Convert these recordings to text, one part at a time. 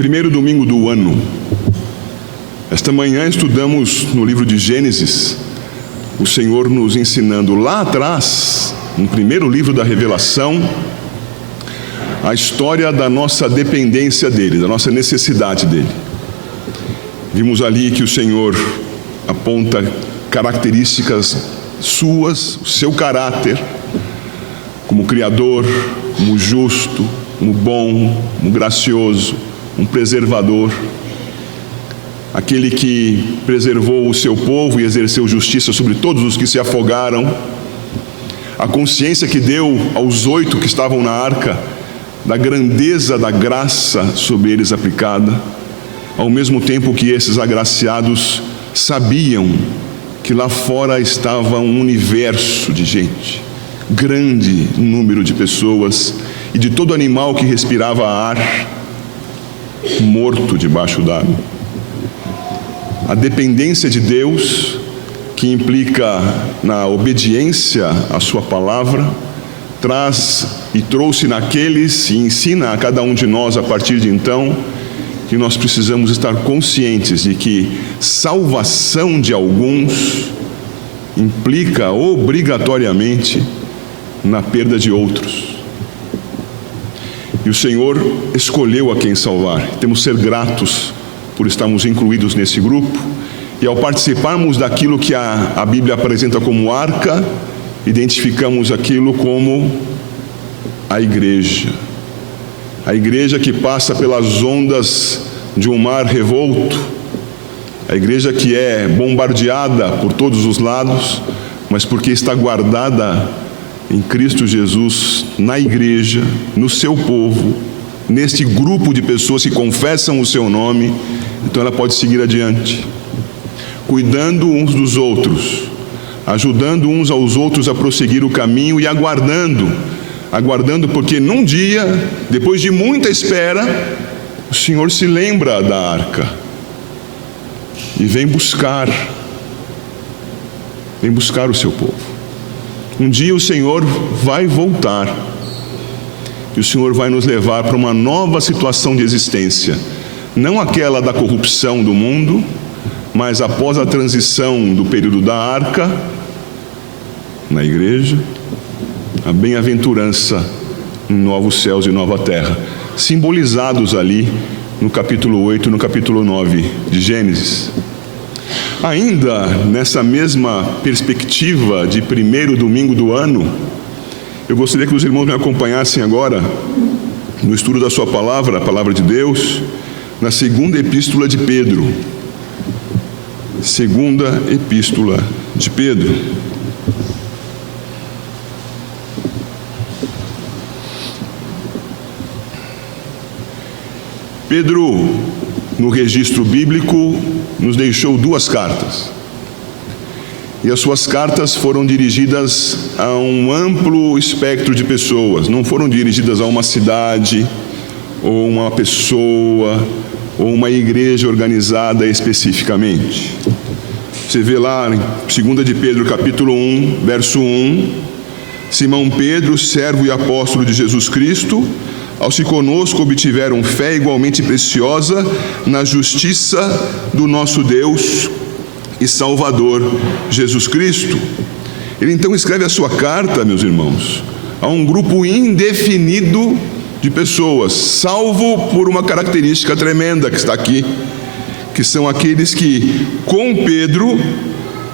Primeiro domingo do ano. Esta manhã estudamos no livro de Gênesis, o Senhor nos ensinando lá atrás, no primeiro livro da Revelação, a história da nossa dependência dEle, da nossa necessidade dEle. Vimos ali que o Senhor aponta características suas, o seu caráter, como Criador, como justo, como bom, como gracioso, um preservador, aquele que preservou o seu povo e exerceu justiça sobre todos os que se afogaram, a consciência que deu aos 8 que estavam na arca, da grandeza da graça sobre eles aplicada, ao mesmo tempo que esses agraciados sabiam que lá fora estava um universo de gente, grande número de pessoas e de todo animal que respirava ar, morto debaixo d'água. A dependência de Deus, que implica na obediência à sua palavra, traz e trouxe naqueles e ensina a cada um de nós a partir de então que nós precisamos estar conscientes de que salvação de alguns implica obrigatoriamente na perda de outros. E o Senhor escolheu a quem salvar. Temos que ser gratos por estarmos incluídos nesse grupo. E ao participarmos daquilo que a Bíblia apresenta como arca, identificamos aquilo como a igreja. A igreja que passa pelas ondas de um mar revolto. A igreja que é bombardeada por todos os lados, mas porque está guardada em Cristo Jesus, na igreja, no seu povo, neste grupo de pessoas que confessam o seu nome, então ela pode seguir adiante, cuidando uns dos outros, ajudando uns aos outros a prosseguir o caminho e aguardando porque num dia, depois de muita espera, o Senhor se lembra da arca e vem buscar o seu povo. Um dia o Senhor vai voltar e o Senhor vai nos levar para uma nova situação de existência, não aquela da corrupção do mundo, mas após a transição do período da arca, na igreja, a bem-aventurança em novos céus e nova terra, simbolizados ali no capítulo 8 e no capítulo 9 de Gênesis. Ainda nessa mesma perspectiva de primeiro domingo do ano, eu gostaria que os irmãos me acompanhassem agora no estudo da sua palavra, a palavra de Deus, na segunda epístola de Pedro. Segunda epístola de Pedro. Pedro, no registro bíblico, nos deixou 2 cartas. E as suas cartas foram dirigidas a um amplo espectro de pessoas. Não foram dirigidas a uma cidade, ou uma pessoa, ou uma igreja organizada especificamente. Você vê lá em 2 de Pedro, capítulo 1, verso 1, Simão Pedro, servo e apóstolo de Jesus Cristo, aos que conosco obtiveram fé igualmente preciosa na justiça do nosso Deus e Salvador Jesus Cristo. Ele então escreve a sua carta, meus irmãos, a um grupo indefinido de pessoas, salvo por uma característica tremenda que está aqui, que são aqueles que, com Pedro,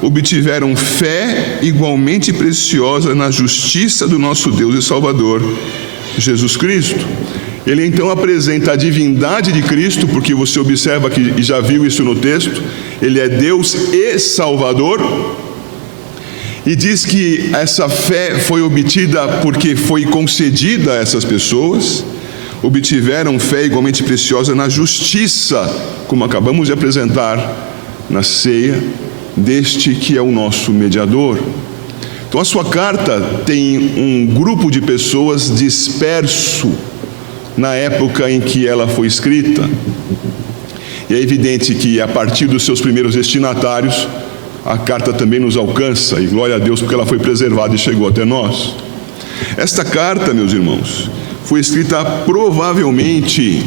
obtiveram fé igualmente preciosa na justiça do nosso Deus e Salvador Jesus Cristo. Ele então apresenta a divindade de Cristo, porque você observa que, e já viu isso no texto, ele é Deus e Salvador, e diz que essa fé foi obtida porque foi concedida a essas pessoas, obtiveram fé igualmente preciosa na justiça, como acabamos de apresentar na ceia, deste que é o nosso mediador. Então a sua carta tem um grupo de pessoas disperso na época em que ela foi escrita. E é evidente que a partir dos seus primeiros destinatários, a carta também nos alcança, e glória a Deus porque ela foi preservada e chegou até nós. Esta carta, meus irmãos, foi escrita provavelmente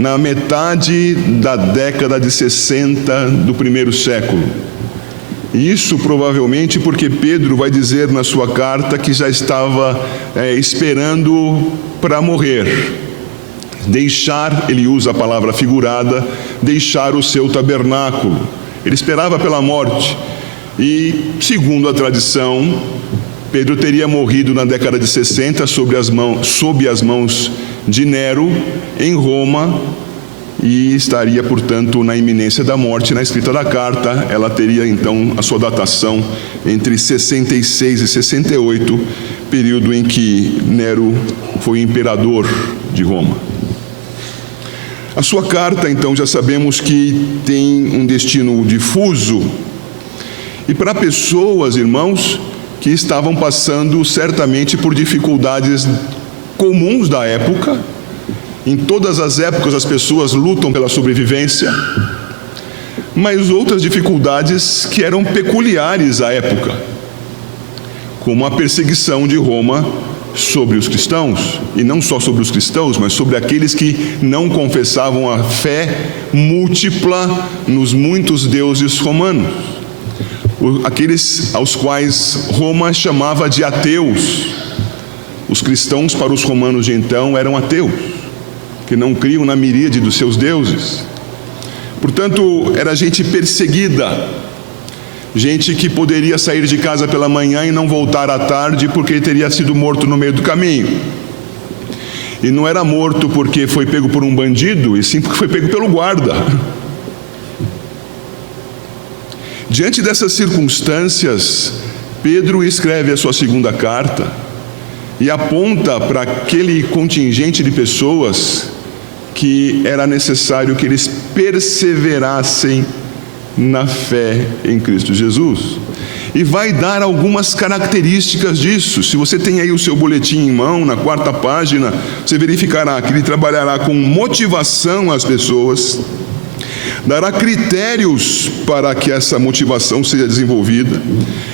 na metade da década de 60 do primeiro século. Isso provavelmente porque Pedro vai dizer na sua carta que já estava esperando para morrer. Deixar, ele usa a palavra figurada, deixar o seu tabernáculo. Ele esperava pela morte. E, segundo a tradição, Pedro teria morrido na década de 60 sob as mãos de Nero, em Roma, e estaria, portanto, na iminência da morte. Na escrita da carta, ela teria, então, a sua datação entre 66 e 68, período em que Nero foi imperador de Roma. A sua carta, então, já sabemos que tem um destino difuso, e para pessoas, irmãos, que estavam passando certamente por dificuldades comuns da época. Em todas as épocas as pessoas lutam pela sobrevivência, mas outras dificuldades que eram peculiares à época, como a perseguição de Roma sobre os cristãos, e não só sobre os cristãos, mas sobre aqueles que não confessavam a fé múltipla nos muitos deuses romanos, aqueles aos quais Roma chamava de ateus. Os cristãos, para os romanos de então, eram ateus, que não criam na miríade dos seus deuses. Portanto, era gente perseguida, gente que poderia sair de casa pela manhã e não voltar à tarde porque teria sido morto no meio do caminho. E não era morto porque foi pego por um bandido, e sim porque foi pego pelo guarda. Diante dessas circunstâncias, Pedro escreve a sua segunda carta e aponta para aquele contingente de pessoas que era necessário que eles perseverassem na fé em Cristo Jesus. E vai dar algumas características disso. Se você tem aí o seu boletim em mão, na 4ª página, você verificará que ele trabalhará com motivação às pessoas, dará critérios para que essa motivação seja desenvolvida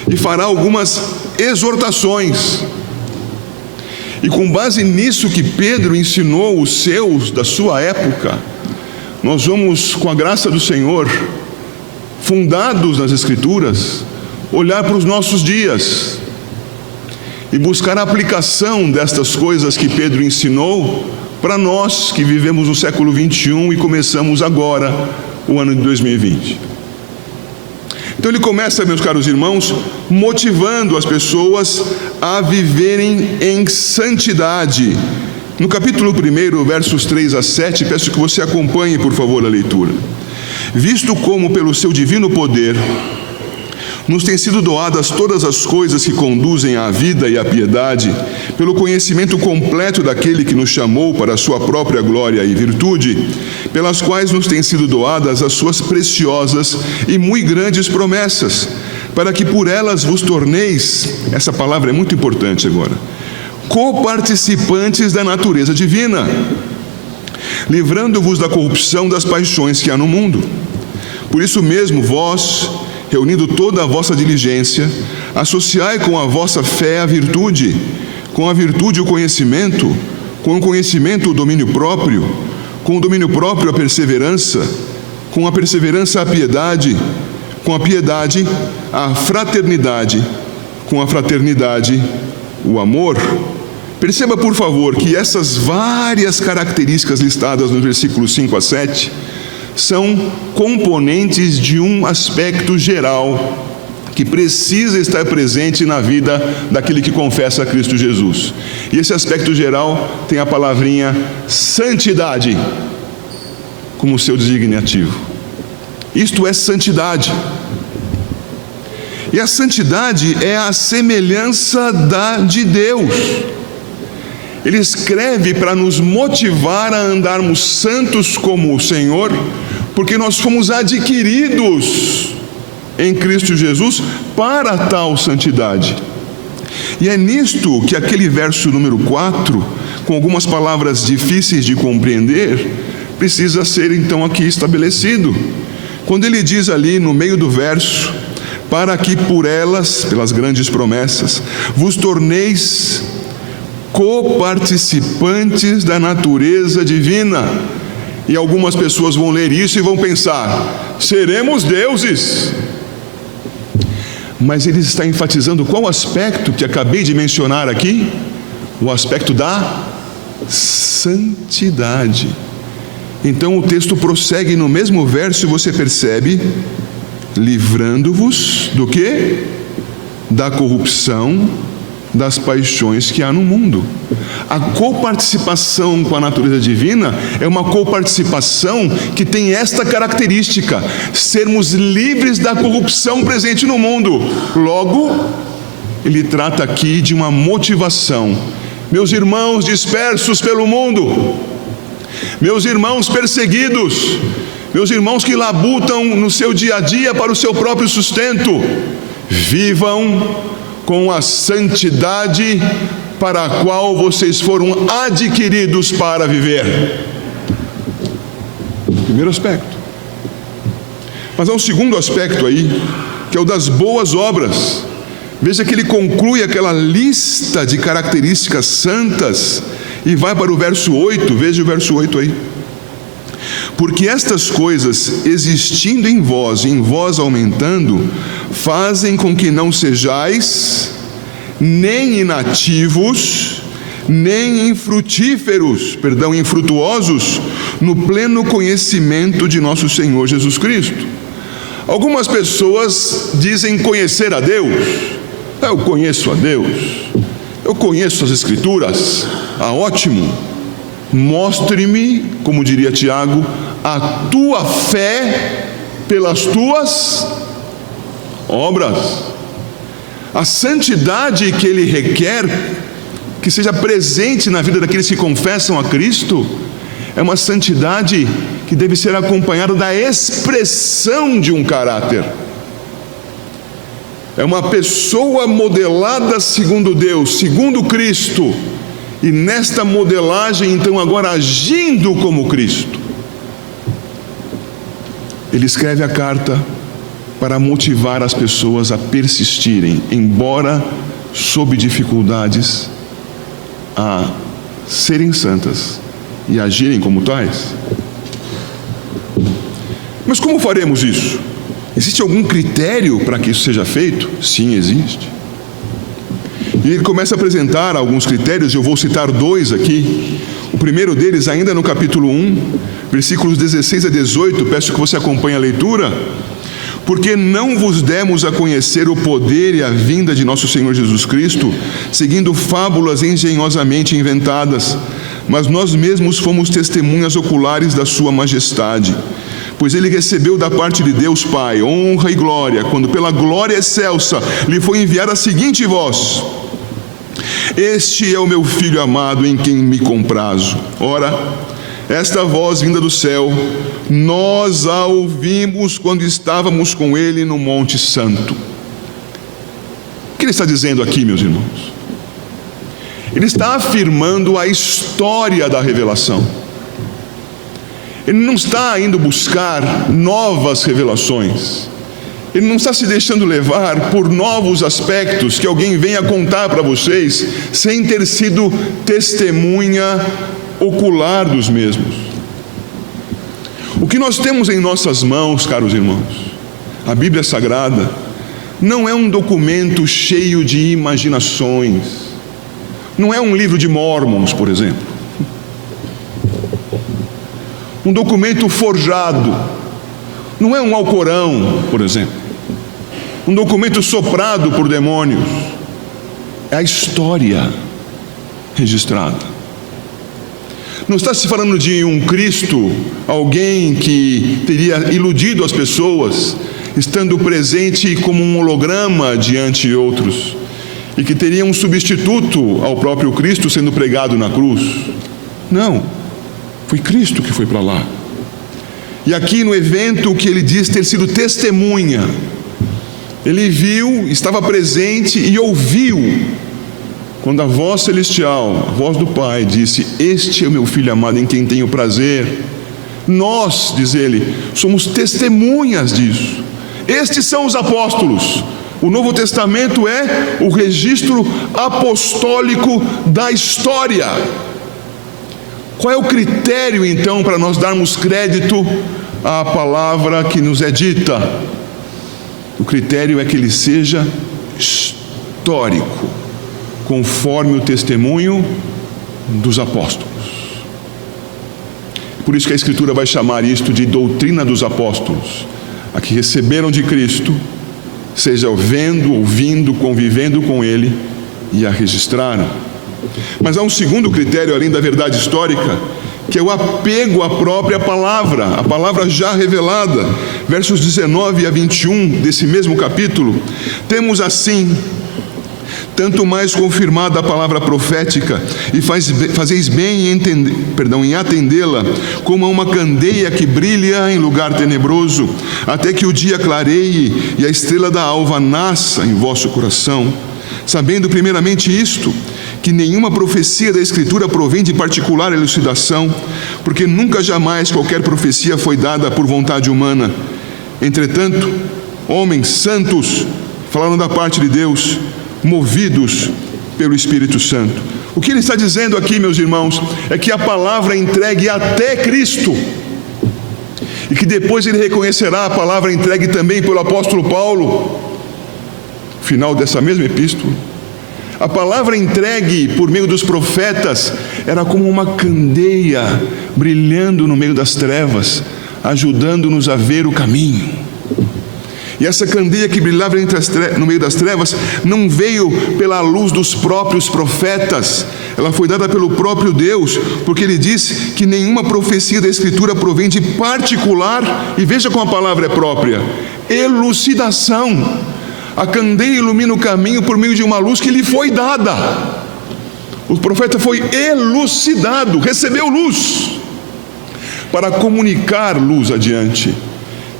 e fará algumas exortações. E com base nisso que Pedro ensinou os seus da sua época, nós vamos, com a graça do Senhor, fundados nas Escrituras, olhar para os nossos dias e buscar a aplicação destas coisas que Pedro ensinou para nós que vivemos no século 21 e começamos agora o ano de 2020. Então ele começa, meus caros irmãos, motivando as pessoas a viverem em santidade. No capítulo 1, versos 3 a 7, peço que você acompanhe, por favor, a leitura. Visto como, pelo seu divino poder, nos têm sido doadas todas as coisas que conduzem à vida e à piedade, pelo conhecimento completo daquele que nos chamou para a sua própria glória e virtude, pelas quais nos têm sido doadas as suas preciosas e muito grandes promessas, para que por elas vos torneis, essa palavra é muito importante agora, coparticipantes da natureza divina, livrando-vos da corrupção das paixões que há no mundo. Por isso mesmo, vós, reunindo toda a vossa diligência, associai com a vossa fé a virtude, com a virtude o conhecimento, com o conhecimento o domínio próprio, com o domínio próprio a perseverança, com a perseverança a piedade, com a piedade a fraternidade, com a fraternidade o amor. Perceba, por favor, que essas várias características listadas nos versículos 5 a 7 são componentes de um aspecto geral que precisa estar presente na vida daquele que confessa a Cristo Jesus. E esse aspecto geral tem a palavrinha santidade como seu designativo. Isto é santidade. E a santidade é a semelhança da de Deus. Ele escreve para nos motivar a andarmos santos como o Senhor, porque nós fomos adquiridos em Cristo Jesus para tal santidade. E é nisto que aquele verso número 4, com algumas palavras difíceis de compreender, precisa ser então aqui estabelecido. Quando ele diz ali no meio do verso, para que por elas, pelas grandes promessas, vos torneis coparticipantes da natureza divina. E algumas pessoas vão ler isso e vão pensar: seremos deuses. Mas ele está enfatizando qual aspecto que acabei de mencionar aqui? O aspecto da santidade. Então o texto prossegue no mesmo verso e você percebe: livrando-vos do quê? Da corrupção das paixões que há no mundo. A coparticipação com a natureza divina é uma coparticipação que tem esta característica: sermos livres da corrupção presente no mundo. Logo, ele trata aqui de uma motivação. Meus irmãos dispersos pelo mundo, meus irmãos perseguidos, meus irmãos que labutam no seu dia a dia para o seu próprio sustento, vivam com a santidade para a qual vocês foram adquiridos para viver. Primeiro aspecto. Mas há um segundo aspecto aí, que é o das boas obras. Veja que ele conclui aquela lista de características santas e vai para o verso 8, veja o verso 8 aí. Porque estas coisas, existindo em vós aumentando, fazem com que não sejais nem inativos, nem infrutuosos no pleno conhecimento de nosso Senhor Jesus Cristo. Algumas pessoas dizem conhecer a Deus. Eu conheço a Deus, eu conheço as Escrituras. Ótimo. Mostre-me, como diria Tiago, a tua fé pelas tuas obras. A santidade que ele requer que seja presente na vida daqueles que confessam a Cristo é uma santidade que deve ser acompanhada da expressão de um caráter. É uma pessoa modelada segundo Deus, segundo Cristo, e nesta modelagem então agora agindo como Cristo. Ele escreve a carta para motivar as pessoas a persistirem, embora sob dificuldades, a serem santas e agirem como tais. Mas como faremos isso? Existe algum critério para que isso seja feito? Sim, existe. E ele começa a apresentar alguns critérios, eu vou citar 2 aqui. O primeiro deles, ainda no capítulo 1, versículos 16 a 18, peço que você acompanhe a leitura. Porque não vos demos a conhecer o poder e a vinda de nosso Senhor Jesus Cristo, seguindo fábulas engenhosamente inventadas, mas nós mesmos fomos testemunhas oculares da sua majestade. Pois ele recebeu da parte de Deus Pai honra e glória, quando pela glória excelsa lhe foi enviada a seguinte voz: este é o meu Filho amado, em quem me comprazo. Ora, esta voz vinda do céu, nós a ouvimos quando estávamos com ele no Monte Santo. O que ele está dizendo aqui, meus irmãos? Ele está afirmando a história da revelação. Ele não está indo buscar novas revelações. Ele não está se deixando levar por novos aspectos que alguém venha contar para vocês, sem ter sido testemunha ocular dos mesmos. O que nós temos em nossas mãos, caros irmãos, a Bíblia Sagrada, não é um documento cheio de imaginações. Não é um livro de Mormons, por exemplo. Um documento forjado. Não é um Alcorão, por exemplo. Um documento soprado por demônios. É a história registrada. Não está se falando de um Cristo, alguém que teria iludido as pessoas, estando presente como um holograma diante de outros, e que teria um substituto ao próprio Cristo sendo pregado na cruz. Não. Foi Cristo que foi para lá. E aqui no evento que ele diz ter sido testemunha, ele viu, estava presente e ouviu, quando a voz celestial, a voz do Pai, disse: este é o meu Filho amado, em quem tenho prazer. Nós, diz ele, somos testemunhas disso. Estes são os apóstolos. O Novo Testamento é o registro apostólico da história. Qual é o critério, então, para nós darmos crédito à palavra que nos é dita? O critério é que ele seja histórico, conforme o testemunho dos apóstolos. Por isso que a Escritura vai chamar isto de doutrina dos apóstolos, a que receberam de Cristo, seja vendo, ouvindo, convivendo com Ele, e a registraram. Mas há um segundo critério, além da verdade histórica, que é o apego à própria palavra, a palavra já revelada. Versos 19 a 21 desse mesmo capítulo, temos assim: tanto mais confirmada a palavra profética, e fazeis bem em atendê-la, como a uma candeia que brilha em lugar tenebroso, até que o dia clareie e a estrela da alva nasça em vosso coração, sabendo primeiramente isto, que nenhuma profecia da Escritura provém de particular elucidação, porque nunca jamais qualquer profecia foi dada por vontade humana. Entretanto, homens santos falaram da parte de Deus, movidos pelo Espírito Santo. O que ele está dizendo aqui, meus irmãos, é que a palavra entregue até Cristo, e que depois ele reconhecerá a palavra entregue também pelo apóstolo Paulo, final dessa mesma epístola. A palavra entregue por meio dos profetas era como uma candeia brilhando no meio das trevas, ajudando-nos a ver o caminho. E essa candeia que brilhava no meio das trevas não veio pela luz dos próprios profetas, ela foi dada pelo próprio Deus, porque ele disse que nenhuma profecia da Escritura provém de particular, e veja como a palavra é própria, elucidação. A candeia ilumina o caminho por meio de uma luz que lhe foi dada. O profeta foi elucidado, recebeu luz, para comunicar luz adiante.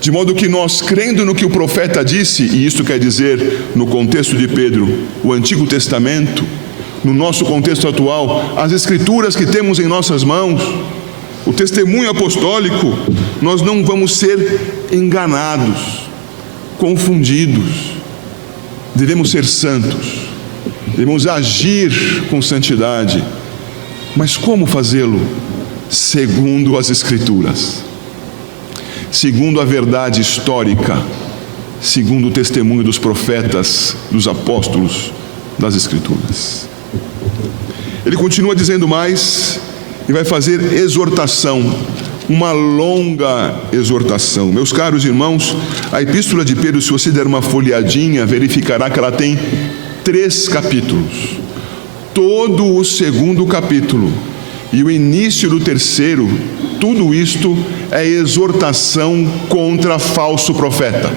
De modo que nós, crendo no que o profeta disse, e isto quer dizer, no contexto de Pedro, o Antigo Testamento, no nosso contexto atual, as Escrituras que temos em nossas mãos, o testemunho apostólico, nós não vamos ser enganados, confundidos. Devemos ser santos, devemos agir com santidade. Mas como fazê-lo? Segundo as Escrituras, segundo a verdade histórica, segundo o testemunho dos profetas, dos apóstolos, das Escrituras. Ele continua dizendo mais e vai fazer exortação, uma longa exortação. Meus caros irmãos, a epístola de Pedro, se você der uma folheadinha, verificará que ela tem 3 capítulos. Todo o segundo capítulo e o início do terceiro, tudo isto é exortação contra falso profeta,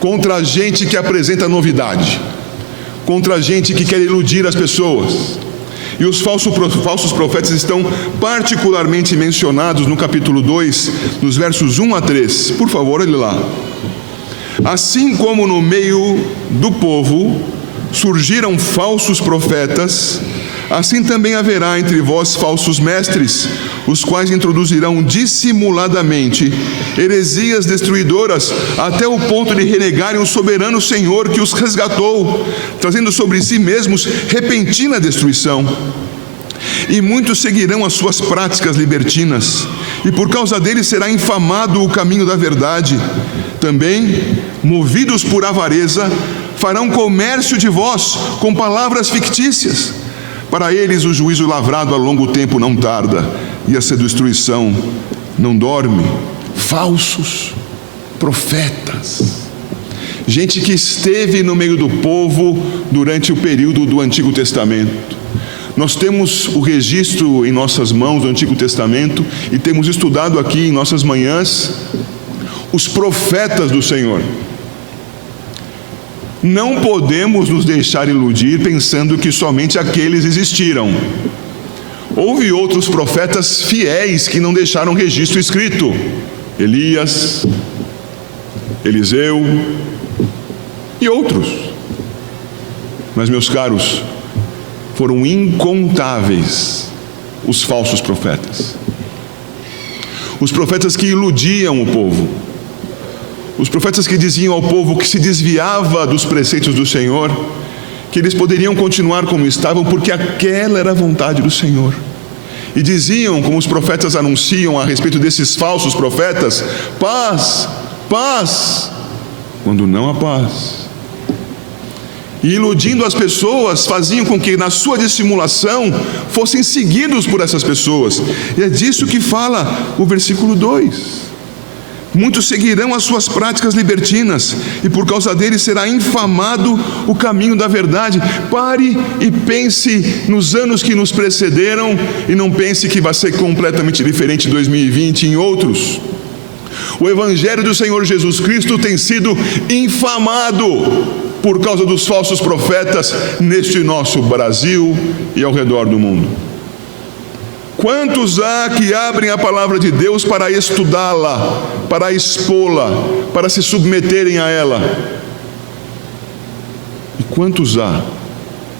contra a gente que apresenta novidade, contra a gente que quer iludir as pessoas. E os falsos profetas estão particularmente mencionados no capítulo 2, nos versos 1 a 3. Por favor, olhe lá. Assim como no meio do povo surgiram falsos profetas, assim também haverá entre vós falsos mestres, os quais introduzirão dissimuladamente heresias destruidoras, até o ponto de renegarem o soberano Senhor que os resgatou, trazendo sobre si mesmos repentina destruição. E muitos seguirão as suas práticas libertinas, e por causa deles será infamado o caminho da verdade. Também, movidos por avareza, farão comércio de vós com palavras fictícias. Para eles o juízo lavrado a longo tempo não tarda, e a sua destruição não dorme. Falsos profetas, gente que esteve no meio do povo durante o período do Antigo Testamento. Nós temos o registro em nossas mãos do Antigo Testamento e temos estudado aqui em nossas manhãs os profetas do Senhor. Não podemos nos deixar iludir pensando que somente aqueles existiram. Houve outros profetas fiéis que não deixaram registro escrito: Elias, Eliseu e outros. Mas, meus caros, foram incontáveis os falsos profetas. Os profetas que iludiam o povo. Os profetas que diziam ao povo que se desviava dos preceitos do Senhor, que eles poderiam continuar como estavam, porque aquela era a vontade do Senhor. e diziam, como os profetas anunciam a respeito desses falsos profetas: paz, paz, quando não há paz. E iludindo as pessoas, faziam com que na sua dissimulação fossem seguidos por essas pessoas. E é disso que fala o versículo 2. Muitos seguirão as suas práticas libertinas, e por causa deles será infamado o caminho da verdade. Pare e pense nos anos que nos precederam, e não pense que vai ser completamente diferente em 2020 e em outros. O Evangelho do Senhor Jesus Cristo tem sido infamado por causa dos falsos profetas neste nosso Brasil e ao redor do mundo. Quantos há que abrem a palavra de Deus para estudá-la, para expô-la, para se submeterem a ela? E quantos há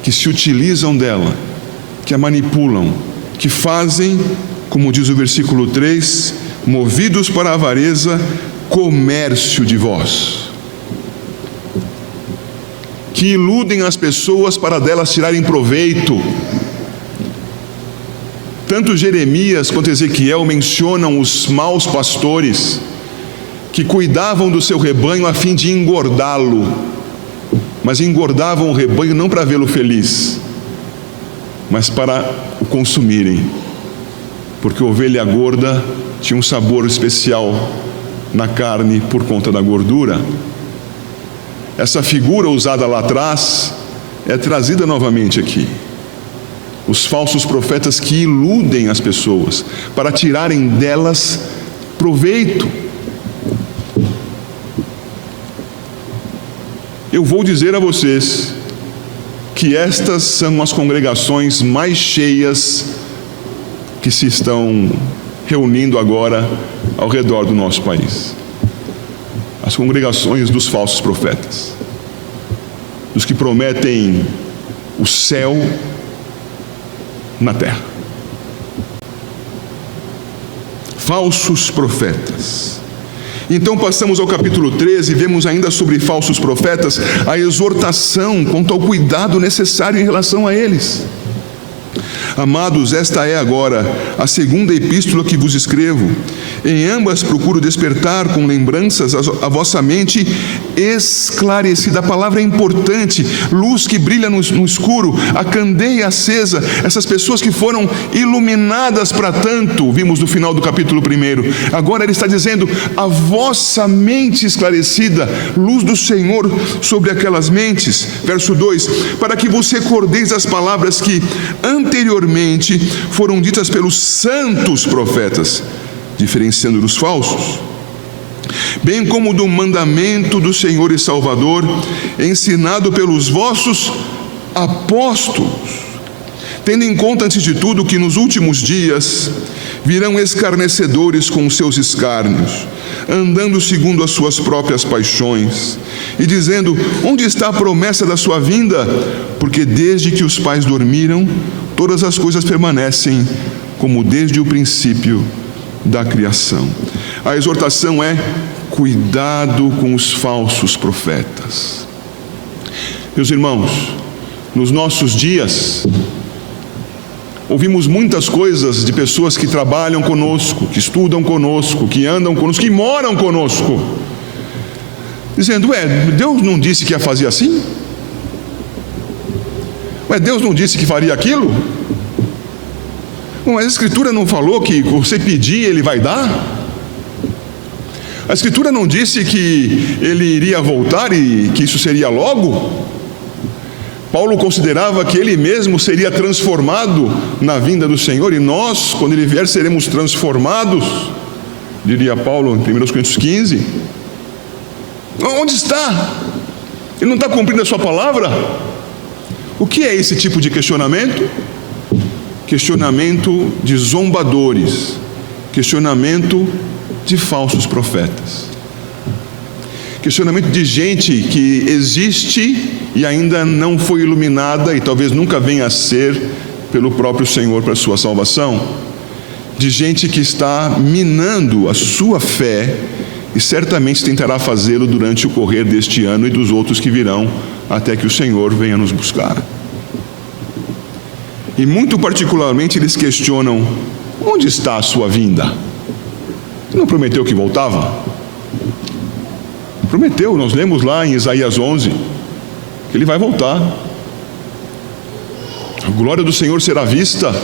que se utilizam dela, que a manipulam, que fazem, como diz o versículo 3, movidos para a avareza, comércio de vós, que iludem as pessoas para delas tirarem proveito. Tanto Jeremias quanto Ezequiel mencionam os maus pastores que cuidavam do seu rebanho a fim de engordá-lo, mas engordavam o rebanho não para vê-lo feliz, mas para o consumirem, porque a ovelha gorda tinha um sabor especial na carne por conta da gordura. Essa figura usada lá atrás é trazida novamente aqui. Os falsos profetas que iludem as pessoas para tirarem delas proveito. Eu vou dizer a vocês que estas são as congregações mais cheias que se estão reunindo agora ao redor do nosso país. As congregações dos falsos profetas, dos que prometem o céu na terra. Falsos profetas. Então passamos ao capítulo 13 e vemos ainda sobre falsos profetas a exortação quanto ao cuidado necessário em relação a eles. Amados, esta é agora a segunda epístola que vos escrevo. Em ambas procuro despertar com lembranças a vossa mente esclarecida. A palavra é importante. Luz que brilha no escuro, a candeia acesa. Essas pessoas que foram iluminadas para tanto, vimos no final do capítulo 1. Agora ele está dizendo: a vossa mente esclarecida, luz do Senhor sobre aquelas mentes. Verso 2: para que vos recordeis as palavras que anteriormente foram ditas pelos santos profetas, diferenciando dos falsos, bem como do mandamento do Senhor e Salvador, ensinado pelos vossos apóstolos, tendo em conta, antes de tudo, que nos últimos dias virão escarnecedores com os seus escárnios, andando segundo as suas próprias paixões, e dizendo: onde está a promessa da sua vinda? Porque desde que os pais dormiram, todas as coisas permanecem como desde o princípio da criação. A exortação é: cuidado com os falsos profetas. Meus irmãos, nos nossos dias, ouvimos muitas coisas de pessoas que trabalham conosco, que estudam conosco, que andam conosco, que moram conosco, dizendo: Deus não disse que ia fazer assim? Deus não disse que faria aquilo? Mas a Escritura não falou que você pedir, Ele vai dar? A Escritura não disse que Ele iria voltar e que isso seria logo? Paulo considerava que ele mesmo seria transformado na vinda do Senhor, e nós, quando Ele vier, seremos transformados, diria Paulo em 1 Coríntios 15. Onde está? Ele não está cumprindo a sua palavra? O que é esse tipo de questionamento? Questionamento de zombadores, questionamento de falsos profetas, questionamento de gente que existe e ainda não foi iluminada e talvez nunca venha a ser pelo próprio Senhor para a sua salvação, de gente que está minando a sua fé e certamente tentará fazê-lo durante o correr deste ano e dos outros que virão, até que o Senhor venha nos buscar. E muito particularmente eles questionam: onde está a sua vinda? Ele não prometeu que voltava? Prometeu, nós lemos lá em Isaías 11, que ele vai voltar. A glória do Senhor será vista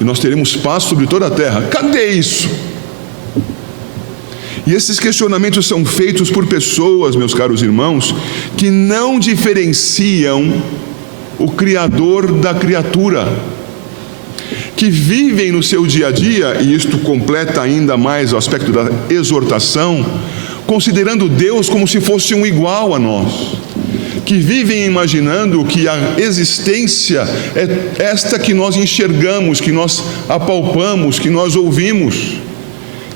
e nós teremos paz sobre toda a terra. Cadê isso? E esses questionamentos são feitos por pessoas, meus caros irmãos, que não diferenciam o Criador da criatura, que vivem no seu dia a dia, e isto completa ainda mais o aspecto da exortação, considerando Deus como se fosse um igual a nós, que vivem imaginando que a existência é esta que nós enxergamos, que nós apalpamos, que nós ouvimos,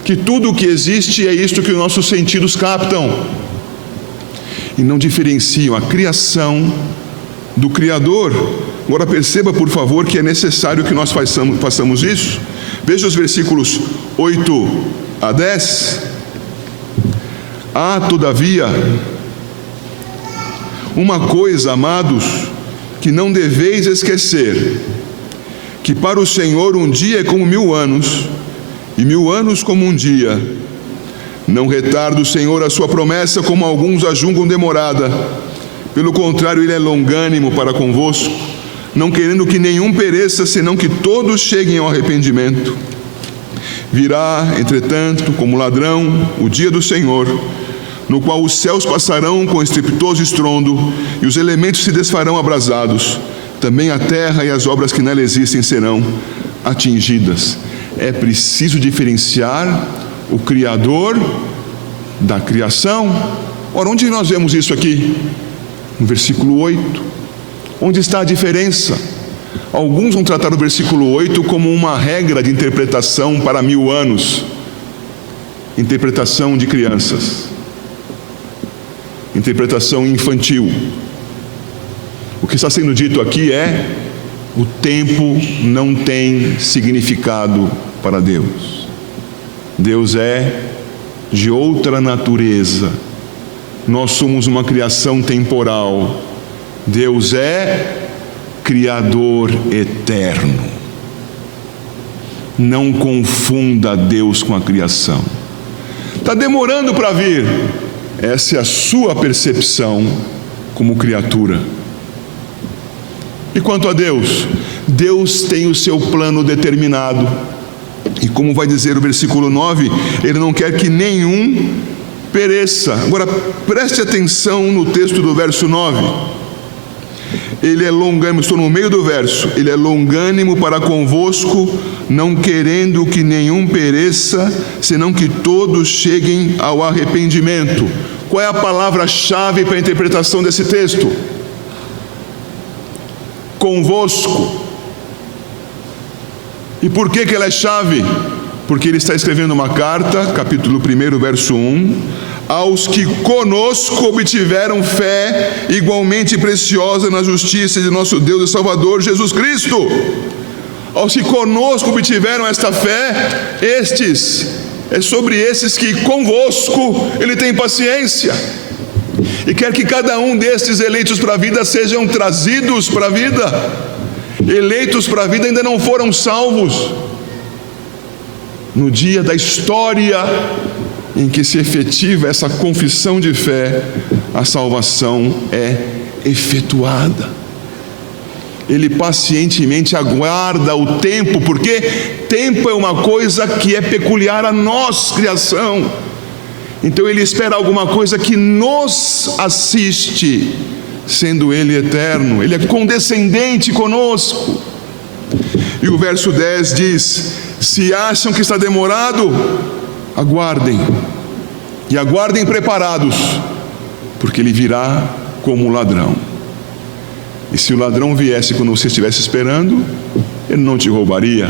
que tudo o que existe é isto que os nossos sentidos captam, e não diferenciam a criação do Criador. Agora perceba, por favor, que é necessário que nós façamos isso. Veja os versículos 8 a 10. Todavia, uma coisa, amados, que não deveis esquecer, que para o Senhor um dia é como 1000 anos, e 1000 anos como um dia. Não retarda o Senhor a sua promessa, como alguns a julgam demorada. Pelo contrário, Ele é longânimo para convosco, não querendo que nenhum pereça, senão que todos cheguem ao arrependimento. Virá, entretanto, como ladrão, o dia do Senhor, no qual os céus passarão com estrepitoso estrondo, e os elementos se desfarão abrasados. Também a terra e as obras que nela existem serão atingidas. É preciso diferenciar o Criador da criação. Ora, onde nós vemos isso aqui? No versículo 8. Onde está a diferença? Alguns vão tratar o versículo 8 como uma regra de interpretação para 1000 anos. Interpretação de crianças. Interpretação infantil. O que está sendo dito aqui é: o tempo não tem significado para Deus. Deus é de outra natureza. Nós somos uma criação temporal. Deus é Criador eterno. Não confunda Deus com a criação. Está demorando para vir. Essa é a sua percepção como criatura. E quanto a Deus? Deus tem o seu plano determinado. E como vai dizer o versículo 9, Ele não quer que nenhum pereça. Agora, preste atenção no texto do verso 9. Ele é longânimo, estou no meio do verso. Ele é longânimo para convosco, não querendo que nenhum pereça, senão que todos cheguem ao arrependimento. Qual é a palavra-chave para a interpretação desse texto? Convosco. E por que ela é chave? Porque ele está escrevendo uma carta, capítulo 1, verso 1, aos que conosco obtiveram fé igualmente preciosa na justiça de nosso Deus e Salvador Jesus Cristo. Aos que conosco obtiveram esta fé, é sobre esses que convosco Ele tem paciência. E quer que cada um destes eleitos para a vida sejam trazidos para a vida. Eleitos para a vida ainda não foram salvos. No dia da história em que se efetiva essa confissão de fé, a salvação é efetuada. Ele pacientemente aguarda o tempo, porque tempo é uma coisa que é peculiar a nós, criação. Então Ele espera alguma coisa que nos assiste, sendo Ele eterno. Ele é condescendente conosco. E o verso 10 diz: se acham que está demorado, aguardem, e aguardem preparados, porque Ele virá como ladrão. E se o ladrão viesse quando você estivesse esperando, ele não te roubaria.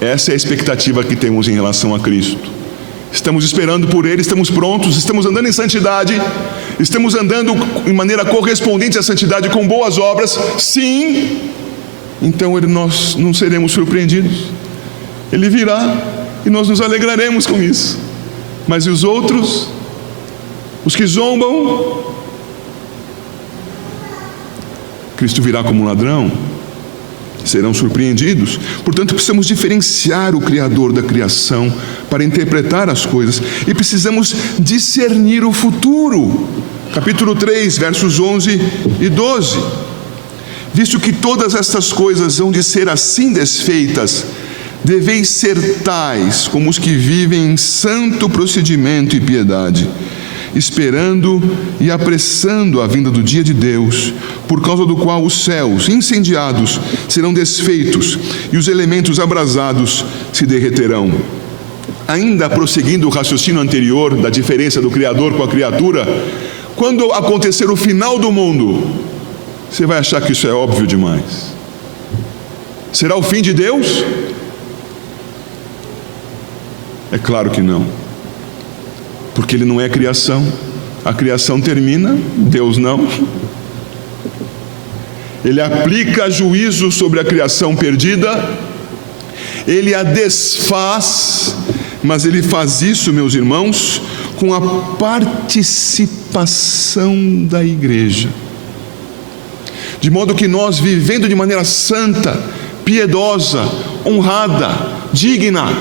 Essa é a expectativa que temos em relação a Cristo. Estamos esperando por Ele, estamos prontos, estamos andando em santidade, estamos andando em maneira correspondente à santidade com boas obras, sim. Então nós não seremos surpreendidos. Ele virá e nós nos alegraremos com isso. Mas e os outros? Os que zombam? Cristo virá como ladrão. serão surpreendidos. Portanto, precisamos diferenciar o Criador da criação para interpretar as coisas, e precisamos discernir o futuro. Capítulo 3, versos 11 e 12. Visto que todas estas coisas hão de ser assim desfeitas, deveis ser tais como os que vivem em santo procedimento e piedade, esperando e apressando a vinda do dia de Deus, por causa do qual os céus incendiados serão desfeitos e os elementos abrasados se derreterão. Ainda prosseguindo o raciocínio anterior da diferença do Criador com a criatura, quando acontecer o final do mundo, você vai achar que isso é óbvio demais. Será o fim de Deus? É claro que não, porque Ele não é criação. A criação termina, Deus não. Ele aplica juízo sobre a criação perdida, Ele a desfaz, mas Ele faz isso, meus irmãos, com a participação da igreja. De modo que nós, vivendo de maneira santa, piedosa, honrada, digna,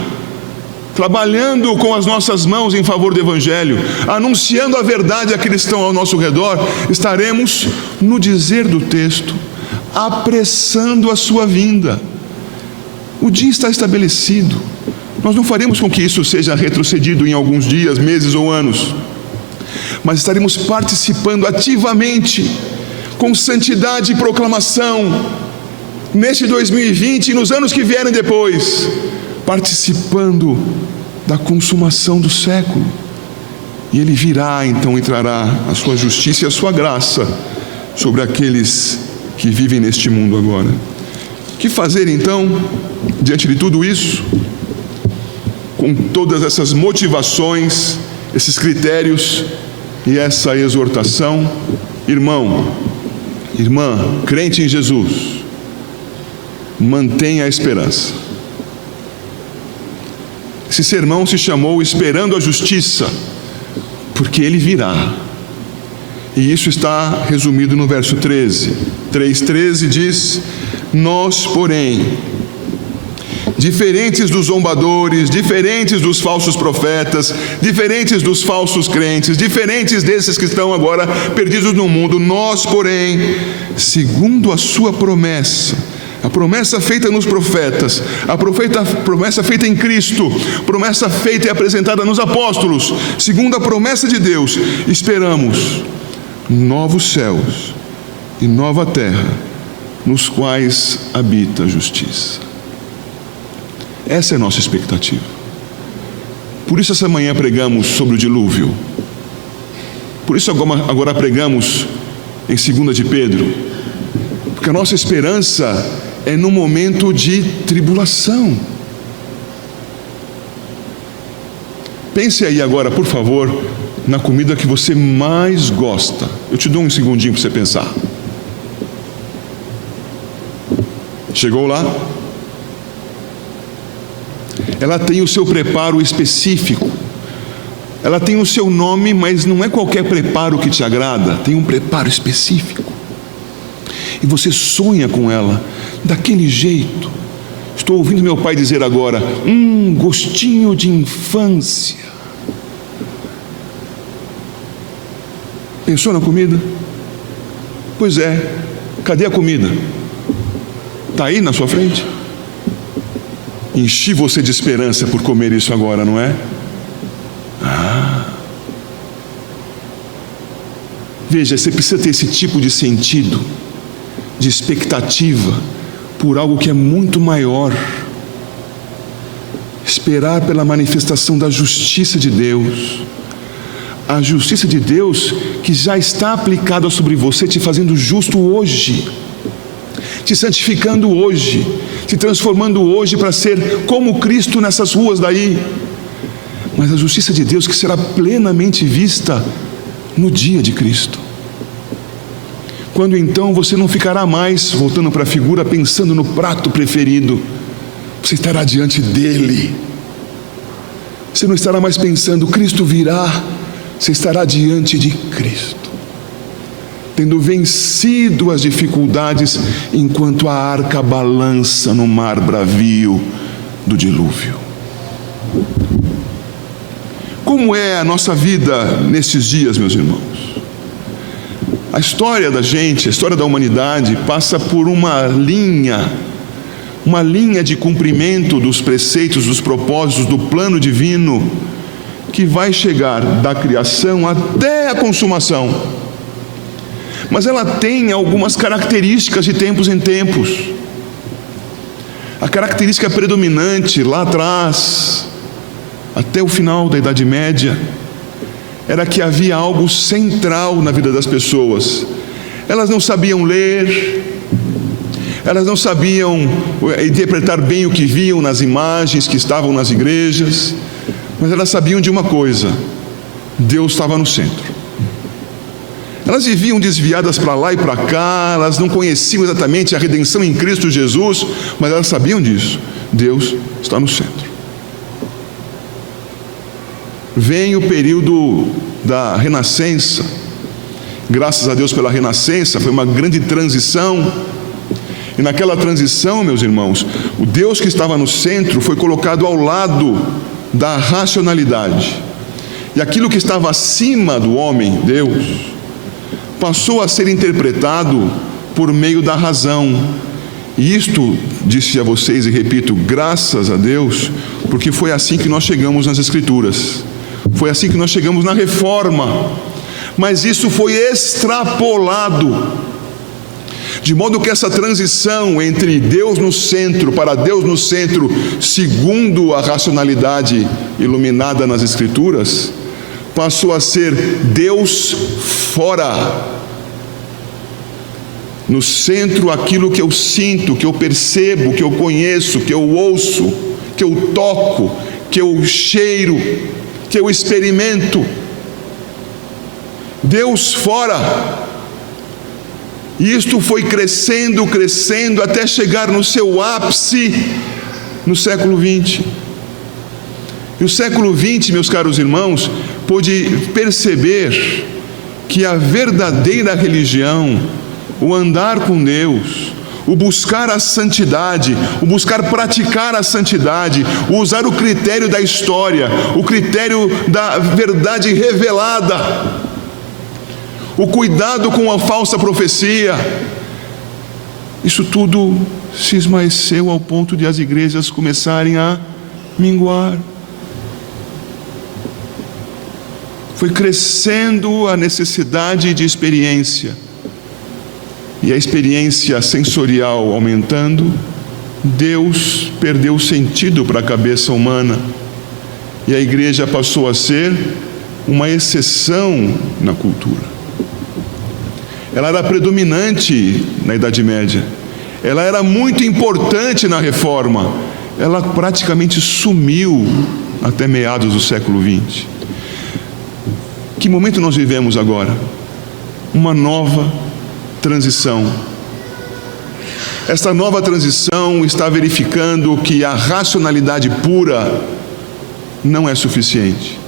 trabalhando com as nossas mãos em favor do Evangelho, anunciando a verdade àqueles que estão ao nosso redor, estaremos, no dizer do texto, apressando a sua vinda. O dia está estabelecido. Nós não faremos com que isso seja retrocedido em alguns dias, meses ou anos, mas estaremos participando ativamente, com santidade e proclamação, neste 2020 e nos anos que vierem depois, participando da consumação do século. E Ele virá, então, e trará a sua justiça e a sua graça sobre aqueles que vivem neste mundo agora. O que fazer, então, diante de tudo isso? Com todas essas motivações, esses critérios e essa exortação, irmão, irmã, crente em Jesus, mantenha a esperança. Esse sermão se chamou Esperando a Justiça, porque Ele virá. E isso está resumido no verso 13. 3,13 diz: nós, porém, diferentes dos zombadores, diferentes dos falsos profetas, diferentes dos falsos crentes, diferentes desses que estão agora perdidos no mundo, nós, porém, segundo a sua promessa, a promessa feita nos profetas, a promessa feita em Cristo, promessa feita e apresentada nos apóstolos, segundo a promessa de Deus, esperamos novos céus e nova terra, nos quais habita a justiça. Essa é a nossa expectativa. Por isso essa manhã pregamos sobre o dilúvio. Por isso agora pregamos em 2 de Pedro. Porque a nossa esperança é no momento de tribulação. Pense aí agora, por favor, na comida que você mais gosta. Eu te dou um segundinho para você pensar. Chegou lá? Ela tem o seu preparo específico. Ela tem o seu nome, mas não é qualquer preparo que te agrada. Tem um preparo específico. E você sonha com ela daquele jeito. Estou ouvindo meu pai dizer agora: gostinho de infância. Pensou na comida? Pois é. Cadê a comida? Está aí na sua frente? Enchi você de esperança por comer isso agora, não é? Veja, você precisa ter esse tipo de sentido, de expectativa por algo que é muito maior. Esperar pela manifestação da justiça de Deus. A justiça de Deus que já está aplicada sobre você, te fazendo justo hoje, te santificando hoje, te transformando hoje para ser como Cristo nessas ruas daí. Mas a justiça de Deus que será plenamente vista no dia de Cristo. Quando então você não ficará mais, voltando para a figura, pensando no prato preferido, você estará diante dele. Você não estará mais pensando, Cristo virá, você estará diante de Cristo. tendo vencido as dificuldades, enquanto a arca balança no mar bravio do dilúvio. Como é a nossa vida nestes dias, meus irmãos? A história da gente, a história da humanidade, passa por uma linha de cumprimento dos preceitos, dos propósitos, do plano divino, que vai chegar da criação até a consumação. Mas ela tem algumas características de tempos em tempos. A característica predominante lá atrás, até o final da Idade Média, era que havia algo central na vida das pessoas. Elas não sabiam ler, elas não sabiam interpretar bem o que viam nas imagens que estavam nas igrejas, mas elas sabiam de uma coisa: Deus estava no centro. Elas viviam desviadas para lá e para cá, elas não conheciam exatamente a redenção em Cristo Jesus, mas elas sabiam disso: Deus está no centro. Vem o período da Renascença. Graças a Deus pela Renascença, foi uma grande transição. E naquela transição, meus irmãos, o Deus que estava no centro foi colocado ao lado da racionalidade. E aquilo que estava acima do homem, Deus, passou a ser interpretado por meio da razão. E isto, disse a vocês e repito, graças a Deus, porque foi assim que nós chegamos nas Escrituras. Foi assim que nós chegamos na Reforma. Mas isso foi extrapolado, de modo que essa transição entre Deus no centro para Deus no centro, segundo a racionalidade iluminada nas Escrituras, passou a ser Deus fora. No centro, aquilo que eu sinto, que eu percebo, que eu conheço, que eu ouço, que eu toco, que eu cheiro, que eu experimento. Deus fora. E isto foi crescendo, crescendo, até chegar no seu ápice no século XX. E o século XX, meus caros irmãos, pôde perceber que a verdadeira religião, o andar com Deus, o buscar a santidade, o buscar praticar a santidade, o usar o critério da história, o critério da verdade revelada, o cuidado com a falsa profecia, isso tudo se esmaeceu ao ponto de as igrejas começarem a minguar. Foi crescendo a necessidade de experiência, e a experiência sensorial aumentando, Deus perdeu o sentido para a cabeça humana, e a igreja passou a ser uma exceção na cultura. Ela era predominante na Idade Média, ela era muito importante na Reforma, ela praticamente sumiu até meados do século XX. Que momento nós vivemos agora? Uma nova transição. Esta nova transição está verificando que a racionalidade pura não é suficiente.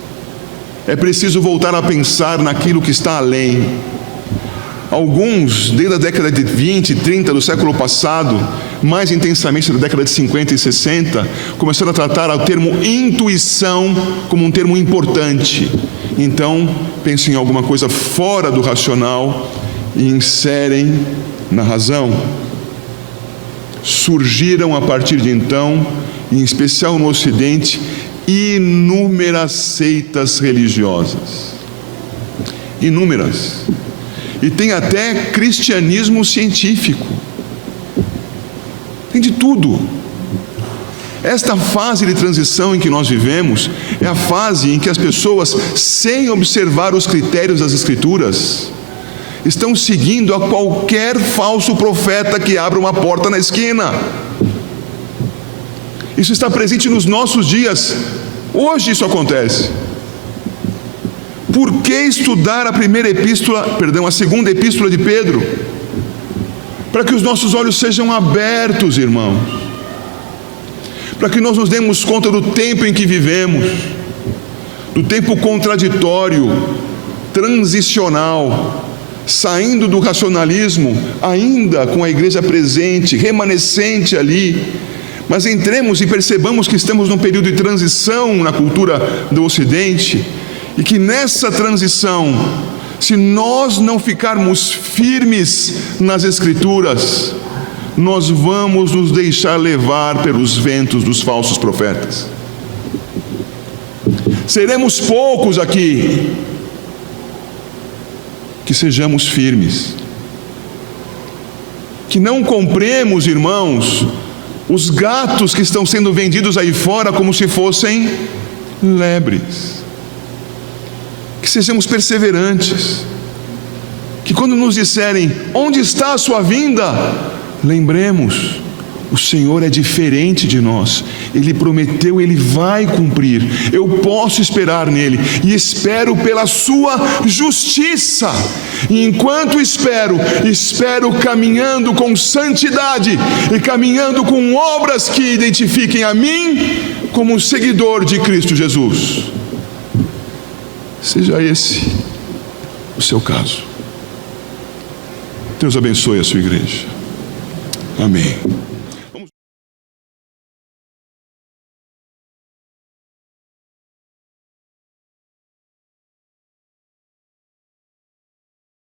É preciso voltar a pensar naquilo que está além. Alguns, desde a década de 20 e 30 do século passado, mais intensamente da década de 50 e 60, começaram a tratar o termo intuição como um termo importante. Então, pensam em alguma coisa fora do racional e inserem na razão. Surgiram a partir de então, em especial no Ocidente, inúmeras seitas religiosas. Inúmeras. E tem até cristianismo científico. Tem de tudo. Esta fase de transição em que nós vivemos é a fase em que as pessoas, sem observar os critérios das Escrituras, estão seguindo a qualquer falso profeta que abra uma porta na esquina. Isso está presente nos nossos dias. Hoje isso acontece. Por que estudar a segunda epístola de Pedro? Para que os nossos olhos sejam abertos, irmãos. Para que nós nos demos conta do tempo em que vivemos, do tempo contraditório, transicional, saindo do racionalismo, ainda com a igreja presente, remanescente ali, mas entremos e percebamos que estamos num período de transição na cultura do Ocidente, e que nessa transição, se nós não ficarmos firmes nas Escrituras, nós vamos nos deixar levar pelos ventos dos falsos profetas. Seremos poucos aqui. Que sejamos firmes. Que não compremos, irmãos, os gatos que estão sendo vendidos aí fora como se fossem lebres. Que sejamos perseverantes. Que quando nos disserem, onde está a sua vinda? Lembremos, o Senhor é diferente de nós. Ele prometeu, Ele vai cumprir. Eu posso esperar nele e espero pela sua justiça. E enquanto espero caminhando com santidade e caminhando com obras que identifiquem a mim como seguidor de Cristo Jesus. Seja esse o seu caso. Deus abençoe a sua igreja. Amém.